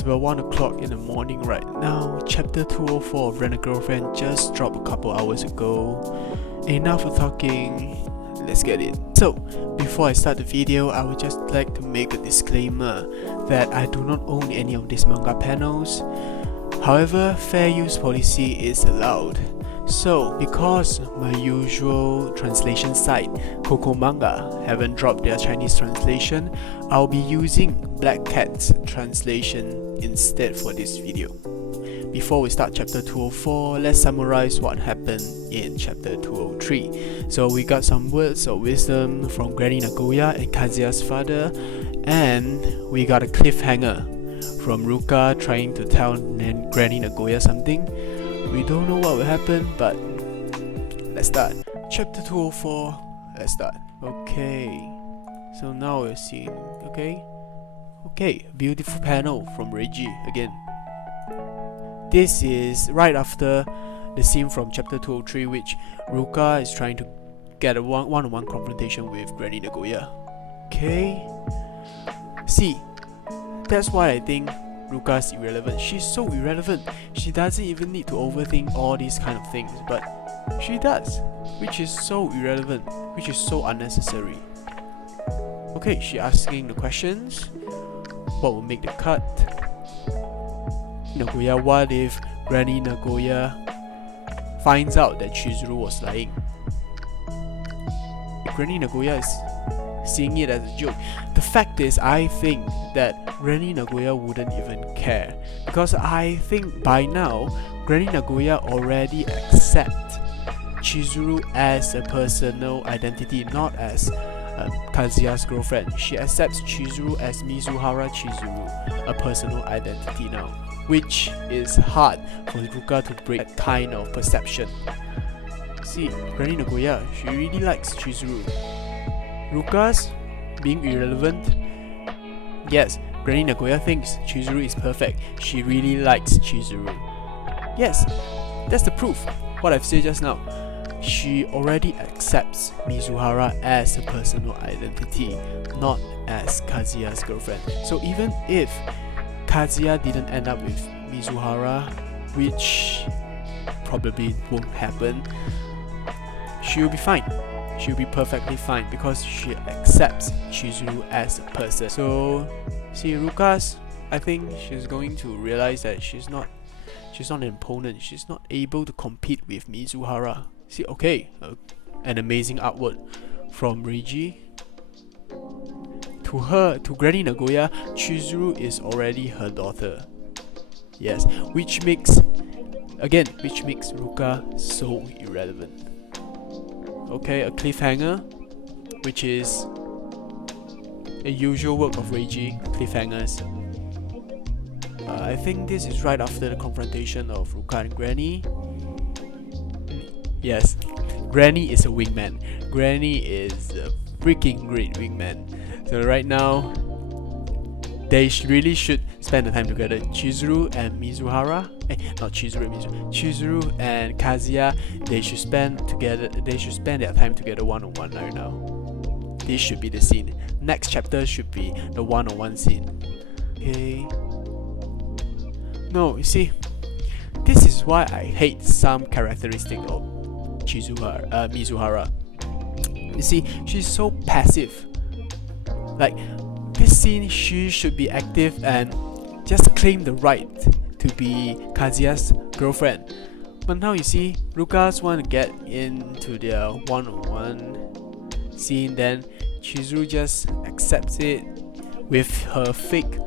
It's about 1 o'clock in the morning right now. Chapter 204 of Rent a Girlfriend just dropped a couple hours ago. Enough of talking, let's get it. So, before I start the video, I would just like to make a disclaimer that I do not own any of these manga panels. However, fair use policy is allowed. So, because my usual translation site, Coco Manga, haven't dropped their Chinese translation, I'll be using Black Cat's translation instead for this video. Before we start chapter 204, let's summarize what happened in chapter 203. So we got some words of wisdom from Granny Nagoya and Kazuya's father, and we got a cliffhanger from Ruka trying to tell Granny Nagoya something. We don't know what will happen, but let's start. Chapter 204, let's start. Okay, so now we're seeing, okay, beautiful panel from Reiji again. This is right after the scene from chapter 203, which Ruka is trying to get a one-on-one confrontation with Granny Nagoya. Okay, see, that's why I think Ruka's irrelevant. She's so irrelevant. She doesn't even need to overthink all these kind of things, but she does, which is so irrelevant, which is so unnecessary. Okay, she asking the questions. What will make the cut? Nagoya, what if Granny Nagoya finds out that Chizuru was lying? Granny Nagoya is seeing it as a joke. The fact is, I think that Granny Nagoya wouldn't even care, because I think by now Granny Nagoya already accepts Chizuru as a personal identity, not as Kazuya's girlfriend. She accepts Chizuru as Mizuhara Chizuru, a personal identity now, which is hard for Ruka to break that kind of perception. See, Granny Nagoya, she really likes Chizuru. Ruka's being irrelevant. Yes, Granny Nagoya thinks Chizuru is perfect. She really likes Chizuru. Yes, that's the proof. What I've said just now. She already accepts Mizuhara as a personal identity, not as Kazuya's girlfriend. So even if Kazuya didn't end up with Mizuhara, which probably won't happen, she'll be fine. She'll be perfectly fine because she accepts Chizuru as a person. So, see, Ruka's, I think she's going to realize that she's not an opponent. She's not able to compete with Mizuhara. See, okay, an amazing artwork from Reiji. To Granny Nagoya, Chizuru is already her daughter. Yes, which makes Ruka so irrelevant. Okay, a cliffhanger, which is a usual work of Reiji, cliffhangers. I think this is right after the confrontation of Ruka and Granny. Yes, Granny is a wingman. Granny is a freaking great wingman. So right now, they really should spend the time together. Chizuru and Mizuhara, Chizuru and Kazuya, they should spend their time together one-on-one right now. This should be the scene. Next chapter should be the one-on-one scene. Okay. No, you see, this is why I hate some characteristic of Mizuhara. You see, she's so passive. Like, this scene, she should be active and just claim the right to be Kazuya's girlfriend. But now you see, Ruka's want to get into their one-on-one scene, then Chizuru just accepts it with her fake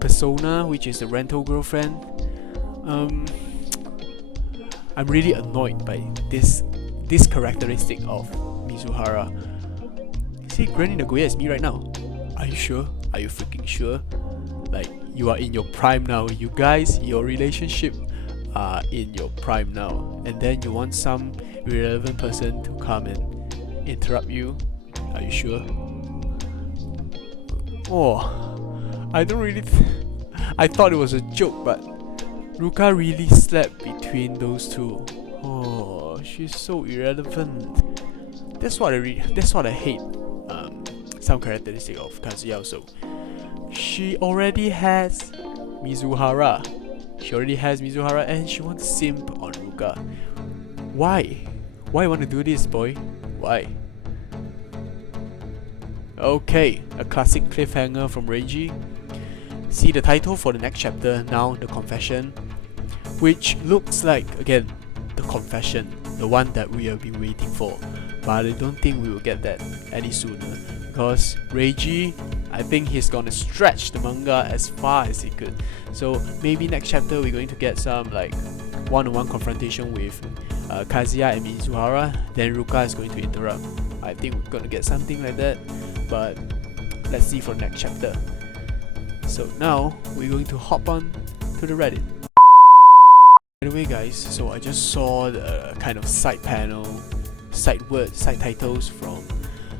persona, which is the rental girlfriend. I'm really annoyed by this characteristic of Mizuhara. See, Granny Nagoya is me right now. Are you sure? Are you freaking sure? Like, you are in your prime now. You guys, your relationship are in your prime now. And then you want some irrelevant person to come and interrupt you? Are you sure? Oh, I don't really... I thought it was a joke, but Ruka really slept between those two. Oh, she's so irrelevant. That's what I hate. Some characteristic of Kazuya also. She already has Mizuhara. She already has Mizuhara and she wants to simp on Ruka. Why? Why you want to do this, boy? Why? Okay, a classic cliffhanger from Reiji. See the title for the next chapter now, The Confession, which looks like, again, the confession, the one that we have been waiting for. But I don't think we will get that any sooner, because Reiji, I think he's gonna stretch the manga as far as he could. So maybe next chapter we're going to get some like one-on-one confrontation with Kazuya and Mizuhara, then Ruka is going to interrupt. I think we're gonna get something like that, but let's see for the next chapter. So now we're going to hop on to the Reddit. By the way guys, so I just saw the kind of side panel, side titles from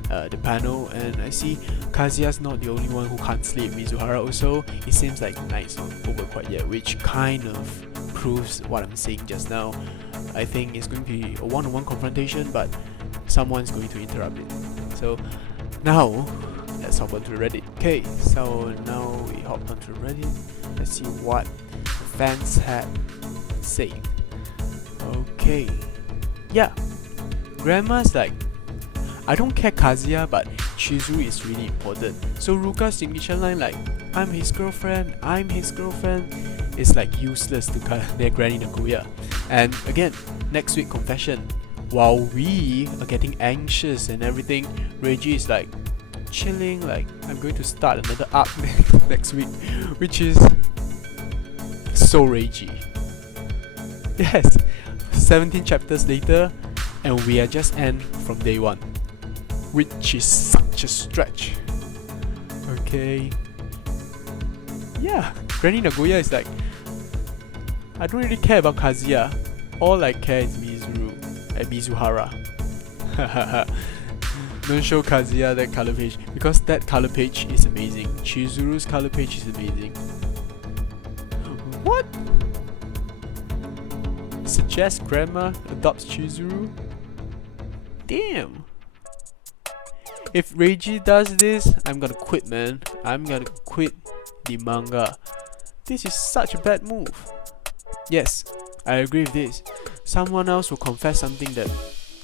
the panel, and I see Kazuya's not the only one who can't sleep. Mizuhara also, it seems like night's not over quite yet, which kind of proves what I'm saying just now. I think it's going to be a one-on-one confrontation, but someone's going to interrupt it. So now let's hop onto Reddit. Okay, so now we hop onto Reddit. Let's see what the fans had to say. Okay, yeah, Grandma's like, I don't care Kazuya, but Chizuru is really important. So Ruka's signature line like, I'm his girlfriend, is like useless to their Granny Nagoya. And again, next week confession. While we are getting anxious and everything, Reiji is like chilling, like I'm going to start another arc next week, which is so Reiji. Yes, 17 chapters later, and we are just end from day 1, which is such a stretch. Okay, yeah, Granny Nagoya is like, I don't really care about Kazuya, all I care is Mizuru and Mizuhara. Don't show Kazuya that color page, because that color page is amazing. Chizuru's color page is amazing. What? Suggest Grandma adopts Chizuru? Damn. If Reiji does this, I'm gonna quit, man. I'm gonna quit the manga. This is such a bad move. Yes, I agree with this. Someone else will confess something that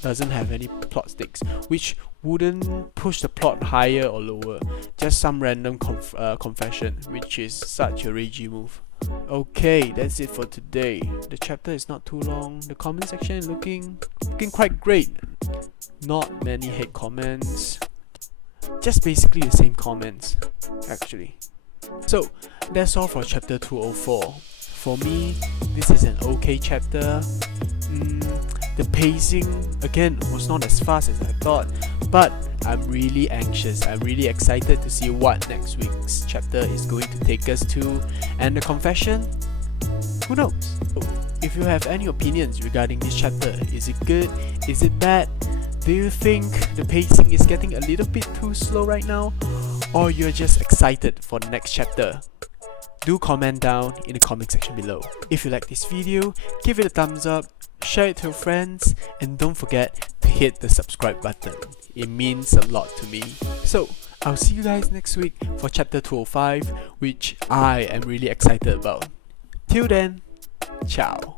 doesn't have any plot stakes, which wouldn't push the plot higher or lower. Just some random confession, which is such a Reiji move. Okay, that's it for today. The chapter is not too long. The comment section is looking quite great. Not many hate comments. Just basically the same comments, actually. So, that's all for chapter 204. For me, this is an okay chapter. The pacing, again, was not as fast as I thought, but I'm really anxious. I'm really excited to see what next week's chapter is going to take us to. And the confession? Who knows? If you have any opinions regarding this chapter, is it good? Is it bad? Do you think the pacing is getting a little bit too slow right now? Or you're just excited for the next chapter? Do comment down in the comment section below. If you like this video, give it a thumbs up, share it to your friends, and don't forget to hit the subscribe button. It means a lot to me. So, I'll see you guys next week for chapter 205, which I am really excited about. Till then, ciao.